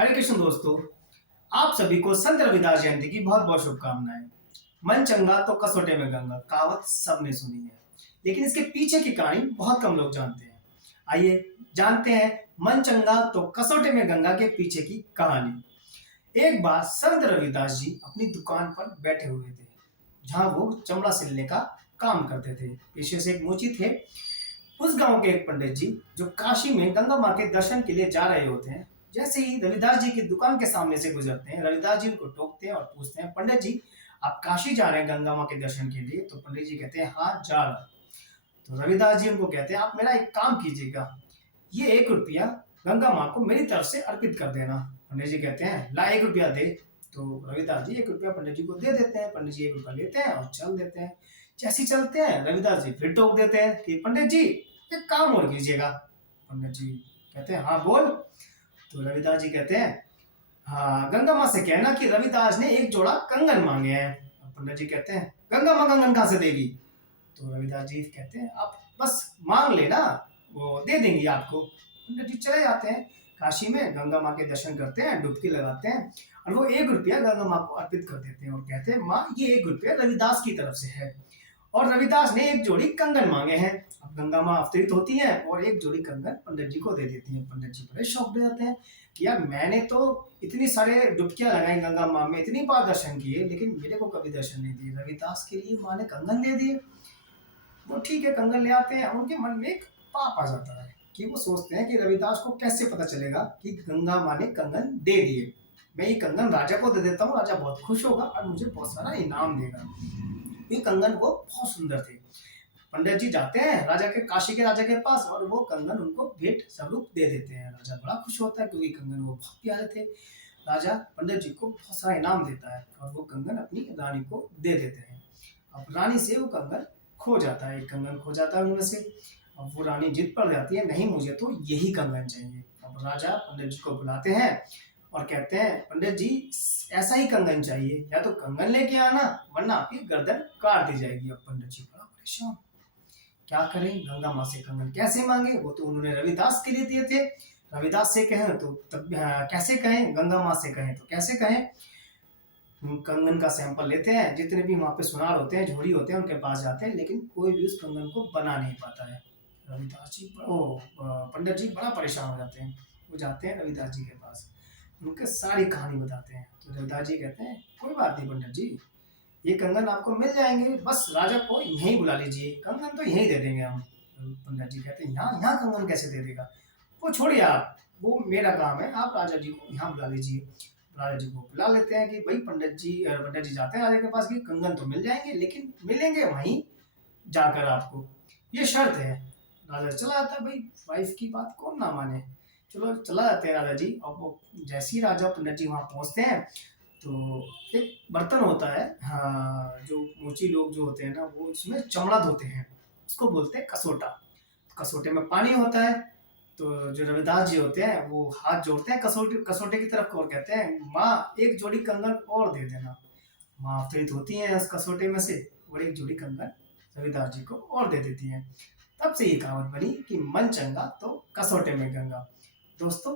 हरे कृष्ण दोस्तों, आप सभी को संत रविदास जयंती की बहुत बहुत शुभकामनाएं। मन चंगा तो कसोटे में गंगा कहावत सबने सुनी है, लेकिन इसके पीछे की कहानी बहुत कम लोग जानते हैं। आइए जानते हैं मन चंगा तो कसोटे में गंगा के पीछे की कहानी। एक बार संत रविदास जी अपनी दुकान पर बैठे हुए थे, जहां वो चमड़ा सिलने का काम करते थे। पेशे से एक मोची थे। उस गांव के एक पंडित जी जो काशी में गंगा माँ के दर्शन के लिए जा रहे होते हैं, जैसे ही रविदास जी की दुकान के सामने से गुजरते हैं, रविदास जी उनको टोकते हैं और पूछते हैं, पंडित जी आप काशी जा रहे हैं गंगा माँ के दर्शन के लिए? तो पंडित जी कहते हैं हाँ जा रहा। तो रविदास जी उनको कहते हैं आप मेरा एक काम कीजिएगा, ये 1 रुपया गंगा माँ को मेरी तरफ से अर्पित कर देना। पंडित जी कहते हैं ला 1 रुपया दे। तो रविदास जी 1 रुपया पंडित जी को दे देते हैं। पंडित जी 1 रुपया लेते हैं और चल देते हैं। जैसे ही चलते हैं रविदास जी फिर टोक देते हैं कि पंडित जी एक काम और कीजिएगा। पंडित जी कहते हैं हाँ बोल। तो रविदास जी कहते हैं हाँ गंगा माँ से कहना कि रविदास ने एक जोड़ा कंगन मांगे हैं। पंडित जी कहते हैं गंगा माँ कंगन कहाँ से देगी? तो रविदास जी कहते हैं आप बस मांग लेना, वो दे देंगी आपको। पंडित जी चले जाते हैं काशी में, गंगा माँ के दर्शन करते हैं, डुबकी लगाते हैं और वो 1 रुपया गंगा माँ को अर्पित कर देते हैं और कहते हैं माँ ये 1 रुपया रविदास की तरफ से है और रविदास ने एक जोड़ी कंगन मांगे हैं। अब गंगा माँ अवतरित होती है और एक जोड़ी कंगन पंडित जी को दे देती है। पंडित जी बड़े शौक हो जाते हैं कि यार मैंने तो इतनी सारे डुबकियां लगाई गंगा माँ में, इतनी बार दर्शन किए, लेकिन मेरे को कभी दर्शन नहीं दिए, रविदास के लिए माँ ने कंगन दे दिए। वो ठीक है कंगन ले आते हैं। उनके मन में एक पाप आ जाता है कि वो सोचते हैं कि रविदास को कैसे पता चलेगा कि गंगा माँ ने कंगन दे दिए। मैं ये कंगन राजा को दे देता हूँ, राजा बहुत खुश होगा और मुझे बहुत सारा इनाम देगा। ये कंगन वो बहुत सुंदर थे। पंडित जी जाते हैं राजा के, काशी के राजा के पास और वो कंगन उनको भेंट स्वरूप दे देते हैं। राजा बड़ा खुश होता है क्योंकि कंगन वो बहुत प्यारे थे। राजा पंडित जी को बहुत सारा इनाम देता है और वो कंगन अपनी रानी को दे देते हैं। अब रानी से वो कंगन खो जाता है, एक कंगन खो जाता है उनमें से। अब वो रानी जिद पड़ जाती है नहीं मुझे तो यही कंगन चाहिए। अब राजा पंडित जी को बुलाते हैं और कहते हैं पंडित जी ऐसा ही कंगन चाहिए, या तो कंगन लेके आना वरना आपकी गर्दन काट दी जाएगी। अब पंडित जी बड़ा परेशान, क्या करें, गंगा माँ से कंगन कैसे मांगे? वो तो उन्होंने रविदास के लिए दिए थे। रविदास से कहें तो तब कैसे कहें, गंगा माँ से कहें तो कैसे कहें? कंगन का सैंपल लेते हैं, जितने भी वहां पे सुनार होते हैं, झोड़ी होते हैं, उनके पास जाते हैं, लेकिन कोई भी उस कंगन को बना नहीं पाता है। रविदास जी पंडित जी बड़ा परेशान हो जाते हैं। वो जाते हैं रविदास जी के पास, उनके सारी कहानी बताते हैं। तो रविदास जी कहते हैं कोई बात नहीं पंडित जी, ये कंगन आपको मिल जाएंगे, बस राजा को यहीं बुला लीजिए, कंगन तो यहीं दे देंगे हम। पंडित जी कहते हैं यहाँ यहाँ कंगन कैसे दे देगा? वो छोड़िए आप, वो मेरा काम है, आप राजा जी को यहाँ बुला लीजिए। राजा जी को बुला लेते हैं कि भाई पंडित जी जाते हैं राजा के पास कि कंगन तो मिल जाएंगे, लेकिन मिलेंगे वहीं जाकर आपको, ये शर्त है। राजा चला जाता है, भाई वाइफ की बात कौन ना माने। चलो चला जाते हैं राजा जी। और वो जैसे ही राजा पंडित जी वहां पहुंचते हैं तो एक बर्तन होता है, हाँ, जो मोची लोग जो होते हैं ना वो उसमें चमड़ा धोते हैं, उसको बोलते हैं कसोटा। कसोटे में पानी होता है। तो जो रविदास जी होते हैं वो हाथ जोड़ते हैं कसोटे कसोटे की तरफ और कहते हैं माँ एक जोड़ी कंगन और दे देना। माँ अवतरित होती हैं उस कसोटे में से और एक जोड़ी कंगन रविदास जी को और दे देती हैं। तब से ये कहावत बनी कि मन चंगा तो कसोटे में गंगा। दोस्तों